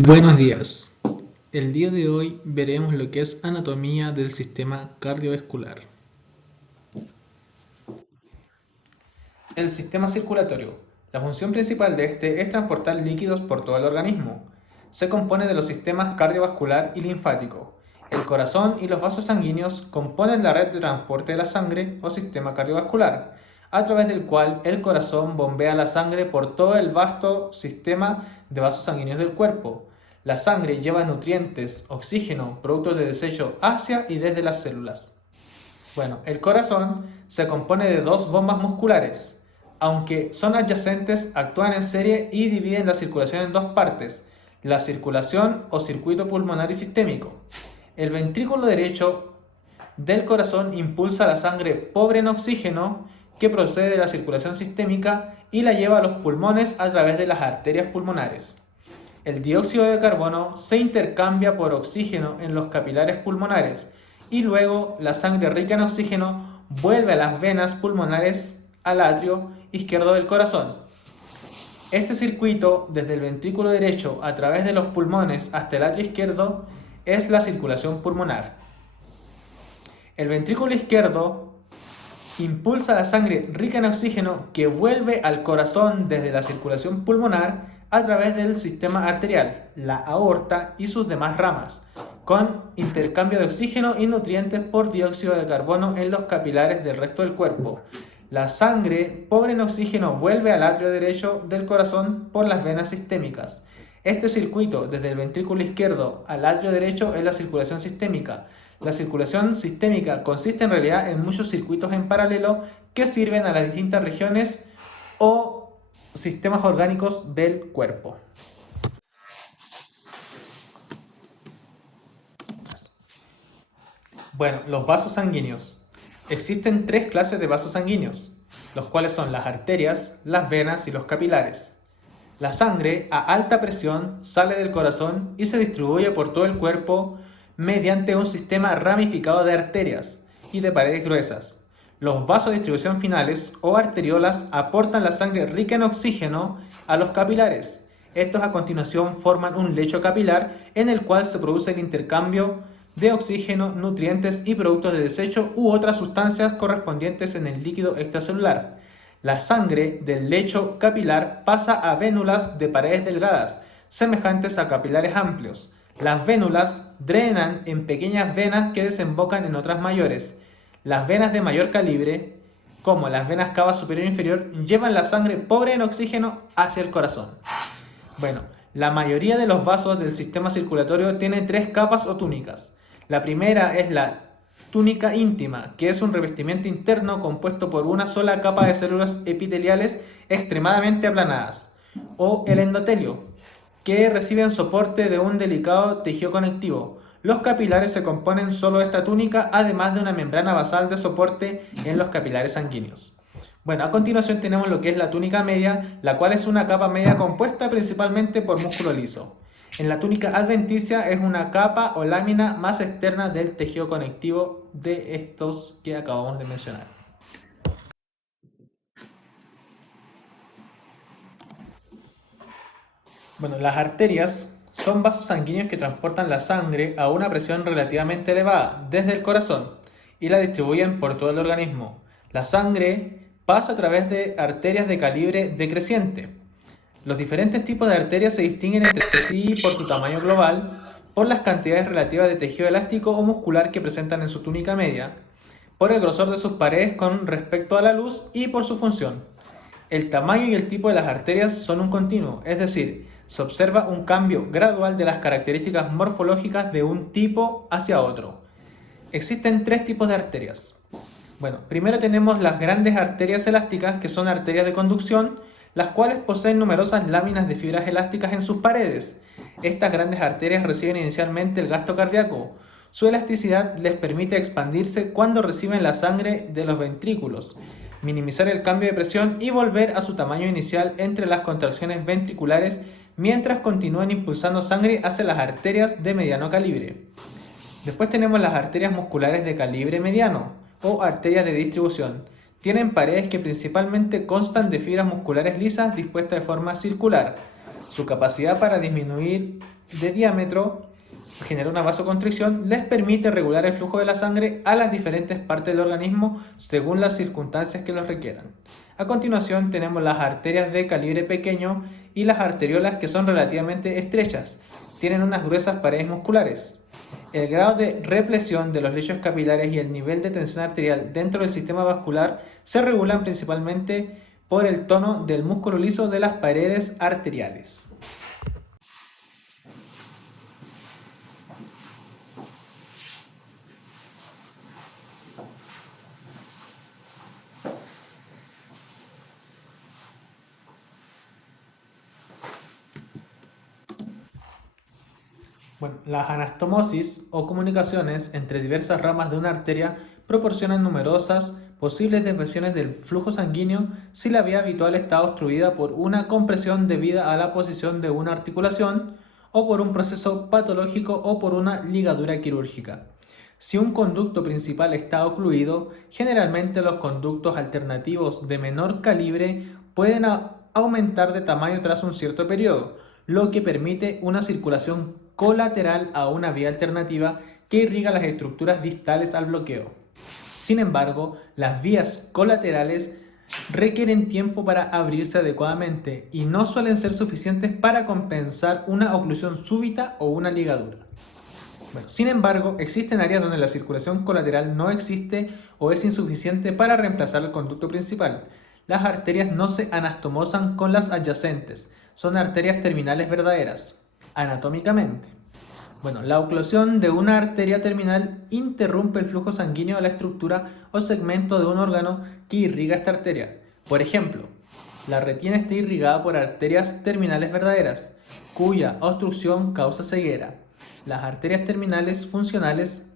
Buenos días. El día de hoy veremos lo que es anatomía del sistema cardiovascular. El sistema circulatorio. La función principal de este es transportar líquidos por todo el organismo. Se compone de los sistemas cardiovascular y linfático. El corazón y los vasos sanguíneos componen la red de transporte de la sangre o sistema cardiovascular, a través del cual el corazón bombea la sangre por todo el vasto sistema de vasos sanguíneos del cuerpo. La sangre lleva nutrientes, oxígeno, productos de desecho hacia y desde las células. Bueno, el corazón se compone de dos bombas musculares. Aunque son adyacentes, actúan en serie y dividen la circulación en dos partes, la circulación o circuito pulmonar y sistémico. El ventrículo derecho del corazón impulsa la sangre pobre en oxígeno que procede de la circulación sistémica y la lleva a los pulmones a través de las arterias pulmonares. El dióxido de carbono se intercambia por oxígeno en los capilares pulmonares y luego la sangre rica en oxígeno vuelve a las venas pulmonares al atrio izquierdo del corazón. Este circuito, desde el ventrículo derecho a través de los pulmones hasta el atrio izquierdo, es la circulación pulmonar. El ventrículo izquierdo impulsa la sangre rica en oxígeno que vuelve al corazón desde la circulación pulmonar a través del sistema arterial, la aorta y sus demás ramas, con intercambio de oxígeno y nutrientes por dióxido de carbono en los capilares del resto del cuerpo. La sangre pobre en oxígeno vuelve al atrio derecho del corazón por las venas sistémicas. Este circuito, desde el ventrículo izquierdo al atrio derecho, es la circulación sistémica. La circulación sistémica consiste en realidad en muchos circuitos en paralelo que sirven a las distintas regiones o sistemas orgánicos del cuerpo. Bueno, los vasos sanguíneos. Existen tres clases de vasos sanguíneos, los cuales son las arterias, las venas y los capilares. La sangre a alta presión sale del corazón y se distribuye por todo el cuerpo mediante un sistema ramificado de arterias y de paredes gruesas. Los vasos de distribución finales o arteriolas aportan la sangre rica en oxígeno a los capilares. Estos a continuación forman un lecho capilar en el cual se produce el intercambio de oxígeno, nutrientes y productos de desecho u otras sustancias correspondientes en el líquido extracelular. La sangre del lecho capilar pasa a vénulas de paredes delgadas, semejantes a capilares amplios. Las vénulas drenan en pequeñas venas que desembocan en otras mayores. Las venas de mayor calibre, como las venas cava superior e inferior, llevan la sangre pobre en oxígeno hacia el corazón. Bueno, la mayoría de los vasos del sistema circulatorio tienen tres capas o túnicas. La primera es la túnica íntima, que es un revestimiento interno compuesto por una sola capa de células epiteliales extremadamente aplanadas, o el endotelio, que reciben soporte de un delicado tejido conectivo. Los capilares se componen solo de esta túnica, además de una membrana basal de soporte en los capilares sanguíneos. Bueno, a continuación tenemos lo que es la túnica media, la cual es una capa media compuesta principalmente por músculo liso. En la túnica adventicia es una capa o lámina más externa del tejido conectivo de estos que acabamos de mencionar. Bueno, las arterias son vasos sanguíneos que transportan la sangre a una presión relativamente elevada desde el corazón y la distribuyen por todo el organismo. La sangre pasa a través de arterias de calibre decreciente. Los diferentes tipos de arterias se distinguen entre sí por su tamaño global, por las cantidades relativas de tejido elástico o muscular que presentan en su túnica media, por el grosor de sus paredes con respecto a la luz y por su función. El tamaño y el tipo de las arterias son un continuo, es decir, se observa un cambio gradual de las características morfológicas de un tipo hacia otro. Existen tres tipos de arterias. Bueno, primero tenemos las grandes arterias elásticas, que son arterias de conducción, las cuales poseen numerosas láminas de fibras elásticas en sus paredes. Estas grandes arterias reciben inicialmente el gasto cardíaco. Su elasticidad les permite expandirse cuando reciben la sangre de los ventrículos, minimizar el cambio de presión y volver a su tamaño inicial entre las contracciones ventriculares mientras continúan impulsando sangre hacia las arterias de mediano calibre. Después tenemos las arterias musculares de calibre mediano o arterias de distribución. Tienen paredes que principalmente constan de fibras musculares lisas dispuestas de forma circular. Su capacidad para disminuir de diámetro, generar una vasoconstricción, les permite regular el flujo de la sangre a las diferentes partes del organismo según las circunstancias que los requieran. A continuación tenemos las arterias de calibre pequeño y las arteriolas, que son relativamente estrechas. Tienen unas gruesas paredes musculares. El grado de represión de los lechos capilares y el nivel de tensión arterial dentro del sistema vascular se regulan principalmente por el tono del músculo liso de las paredes arteriales. Bueno, las anastomosis o comunicaciones entre diversas ramas de una arteria proporcionan numerosas posibles desviaciones del flujo sanguíneo si la vía habitual está obstruida por una compresión debida a la posición de una articulación o por un proceso patológico o por una ligadura quirúrgica. Si un conducto principal está ocluido, generalmente los conductos alternativos de menor calibre pueden aumentar de tamaño tras un cierto periodo, lo que permite una circulación colateral a una vía alternativa que irriga las estructuras distales al bloqueo. Sin embargo, las vías colaterales requieren tiempo para abrirse adecuadamente y no suelen ser suficientes para compensar una oclusión súbita o una ligadura. Sin embargo, existen áreas donde la circulación colateral no existe o es insuficiente para reemplazar el conducto principal. Las arterias no se anastomosan con las adyacentes, son arterias terminales verdaderas, anatómicamente. La oclusión de una arteria terminal interrumpe el flujo sanguíneo a la estructura o segmento de un órgano que irriga esta arteria. Por ejemplo, la retina está irrigada por arterias terminales verdaderas, cuya obstrucción causa ceguera. Las arterias terminales funcionales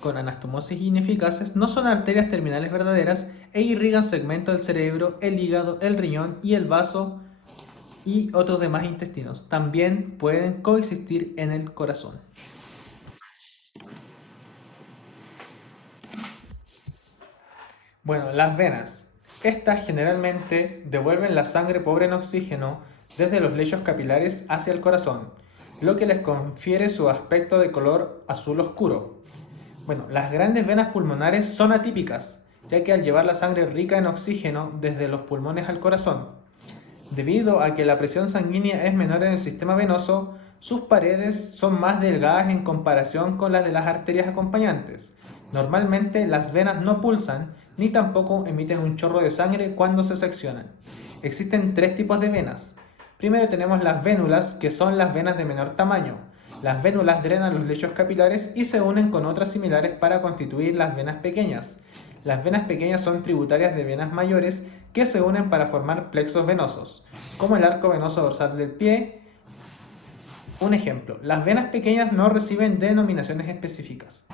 con anastomosis ineficaces no son arterias terminales verdaderas e irrigan segmentos del cerebro, el hígado, el riñón y el vaso y otros demás intestinos. También pueden coexistir en el corazón. Las venas. Estas generalmente devuelven la sangre pobre en oxígeno desde los lechos capilares hacia el corazón, lo que les confiere su aspecto de color azul oscuro. Las grandes venas pulmonares son atípicas, ya que al llevar la sangre rica en oxígeno desde los pulmones al corazón, debido a que la presión sanguínea es menor en el sistema venoso, sus paredes son más delgadas en comparación con las de las arterias acompañantes. Normalmente las venas no pulsan ni tampoco emiten un chorro de sangre cuando se seccionan. Existen tres tipos de venas. Primero tenemos las vénulas, que son las venas de menor tamaño. Las vénulas drenan los lechos capilares y se unen con otras similares para constituir las venas pequeñas. Las venas pequeñas son tributarias de venas mayores que se unen para formar plexos venosos, como el arco venoso dorsal del pie. Un ejemplo, las venas pequeñas no reciben denominaciones específicas.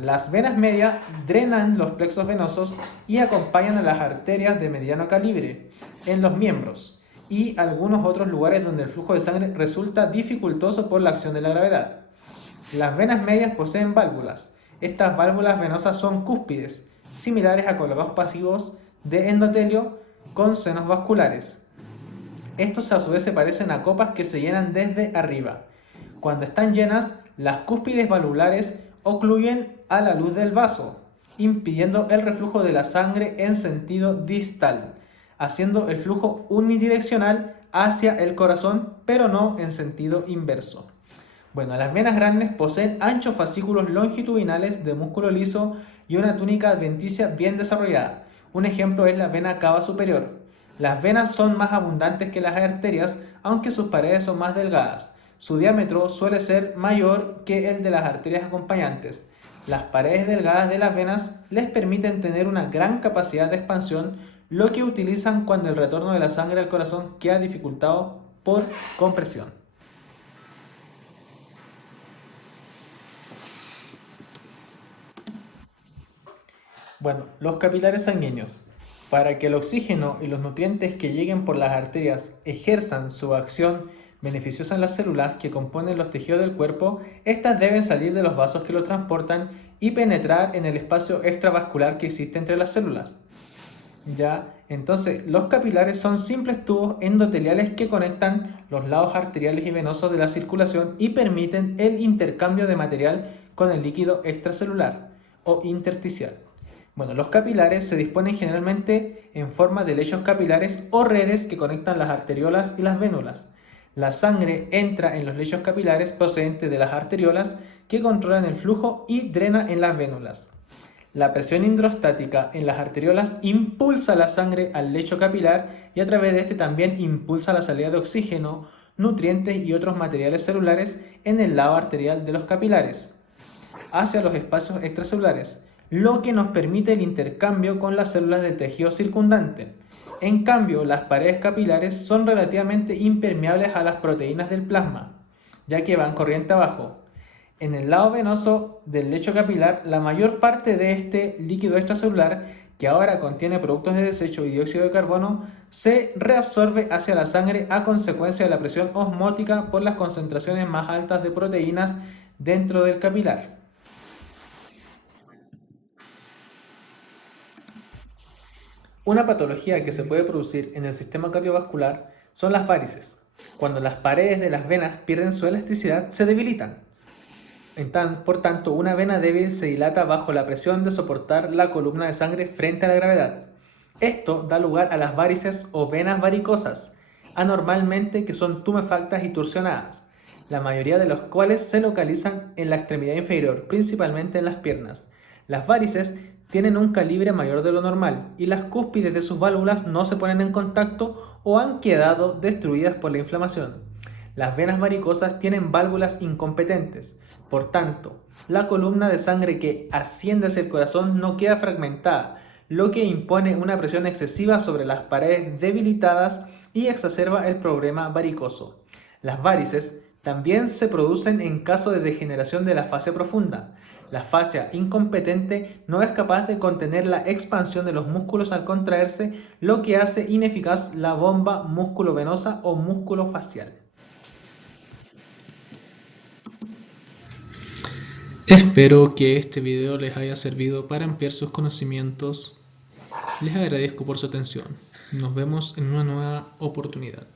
Las venas medias drenan los plexos venosos y acompañan a las arterias de mediano calibre en los miembros y algunos otros lugares donde el flujo de sangre resulta dificultoso por la acción de la gravedad. Las venas medias poseen válvulas. Estas válvulas venosas son cúspides, similares a colgados pasivos de endotelio con senos vasculares. Estos a su vez se parecen a copas que se llenan desde arriba. Cuando están llenas, las cúspides valvulares ocluyen a la luz del vaso, impidiendo el reflujo de la sangre en sentido distal, haciendo el flujo unidireccional hacia el corazón, pero no en sentido inverso. Las venas grandes poseen anchos fascículos longitudinales de músculo liso y una túnica adventicia bien desarrollada. Un ejemplo es la vena cava superior. Las venas son más abundantes que las arterias, aunque sus paredes son más delgadas. Su diámetro suele ser mayor que el de las arterias acompañantes. Las paredes delgadas de las venas les permiten tener una gran capacidad de expansión, lo que utilizan cuando el retorno de la sangre al corazón queda dificultado por compresión. Los capilares sanguíneos. Para que el oxígeno y los nutrientes que lleguen por las arterias ejerzan su acción beneficiosa en las células que componen los tejidos del cuerpo, estas deben salir de los vasos que los transportan y penetrar en el espacio extravascular que existe entre las células. Ya, entonces los capilares son simples tubos endoteliales que conectan los lados arteriales y venosos de la circulación y permiten el intercambio de material con el líquido extracelular o intersticial. Bueno, los capilares se disponen generalmente en forma de lechos capilares o redes que conectan las arteriolas y las vénulas. La sangre entra en los lechos capilares procedentes de las arteriolas que controlan el flujo y drena en las vénulas. La presión hidrostática en las arteriolas impulsa la sangre al lecho capilar y a través de este también impulsa la salida de oxígeno, nutrientes y otros materiales celulares en el lado arterial de los capilares hacia los espacios extracelulares, lo que nos permite el intercambio con las células del tejido circundante. En cambio, las paredes capilares son relativamente impermeables a las proteínas del plasma, ya que van corriente abajo. En el lado venoso del lecho capilar, la mayor parte de este líquido extracelular, que ahora contiene productos de desecho y dióxido de carbono, se reabsorbe hacia la sangre a consecuencia de la presión osmótica por las concentraciones más altas de proteínas dentro del capilar. Una patología que se puede producir en el sistema cardiovascular son las varices. Cuando las paredes de las venas pierden su elasticidad, se debilitan. Por tanto, una vena débil se dilata bajo la presión de soportar la columna de sangre frente a la gravedad. Esto da lugar a las varices o venas varicosas, anormalmente que son tumefactas y torsionadas, la mayoría de las cuales se localizan en la extremidad inferior, principalmente en las piernas. Las varices tienen un calibre mayor de lo normal y las cúspides de sus válvulas no se ponen en contacto o han quedado destruidas por la inflamación. Las venas varicosas tienen válvulas incompetentes. Por tanto, la columna de sangre que asciende hacia el corazón no queda fragmentada, lo que impone una presión excesiva sobre las paredes debilitadas y exacerba el problema varicoso. Las varices también se producen en caso de degeneración de la fascia profunda. La fascia incompetente no es capaz de contener la expansión de los músculos al contraerse, lo que hace ineficaz la bomba músculo-venosa o músculo-facial. Espero que este video les haya servido para ampliar sus conocimientos. Les agradezco por su atención. Nos vemos en una nueva oportunidad.